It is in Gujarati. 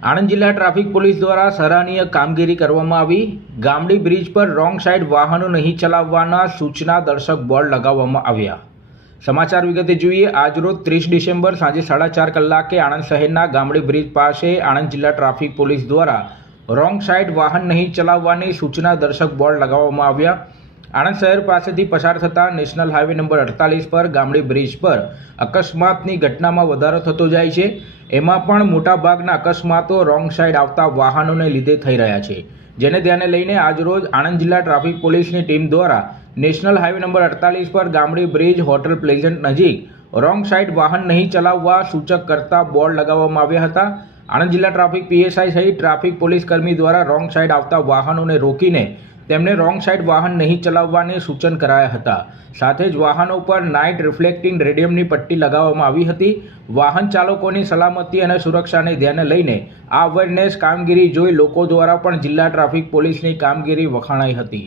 આણંદ જિલ્લા ટ્રાફિક પોલીસ દ્વારા સરાહનીય કામગીરી કરવામાં આવી। ગામડી બ્રિજ પર રોંગ સાઈડ વાહનો નહીં ચલાવવાના સૂચના દર્શક બોર્ડ લગાવવામાં આવ્યા। સમાચાર વિગતે જોઈએ। આજરોજ 30 ડિસેમ્બર સાંજે 4:30 કલાકે આણંદ શહેરના ગામડી બ્રિજ પાસે આણંદ જિલ્લા ટ્રાફિક પોલીસ દ્વારા રોંગ સાઈડ વાહન નહીં ચલાવવાની સૂચના દર્શક બોર્ડ લગાવવામાં આવ્યા। આણંદ શહેર પાસેથી પસાર થતા નેશનલ હાઈવે નંબર 48 પર ગામડી બ્રિજ પર અકસ્માતની ઘટનામાં વધારો થતો જાય છે। એમાં પણ મોટાભાગના અકસ્માતો રોંગ સાઈડ આવતા વાહનોને લીધે થઈ રહ્યા છે, જેને ધ્યાને લઈને આજરોજ આણંદ જિલ્લા ટ્રાફિક પોલીસની ટીમ દ્વારા નેશનલ હાઈવે નંબર 48 પર ગામડી બ્રિજ હોટલ પ્લેઝન્ટ નજીક રોંગ સાઈડ વાહન નહીં ચલાવવા સૂચક કરતા બોર્ડ લગાવવામાં આવ્યા હતા। આણંદ જિલ્લા ટ્રાફિક પીએસઆઈ સહિત ટ્રાફિક પોલીસ કર્મી દ્વારા રોંગ સાઈડ આવતા વાહનોને રોકીને તેમને રોંગ સાઈડ વાહન નહીં ચલાવવાની સૂચન કરાયા હતા। સાથે જ વાહનો પર નાઇટ રિફ્લેક્ટિંગ રેડિયમની પટ્ટી લગાવવામાં આવી હતી। વાહન ચાલકોની સલામતી અને સુરક્ષાને ધ્યાને લઈને આ અવેરનેસ કામગીરી જોઈ લોકો દ્વારા પણ જિલ્લા ટ્રાફિક પોલીસની કામગીરી વખાણાઈ હતી।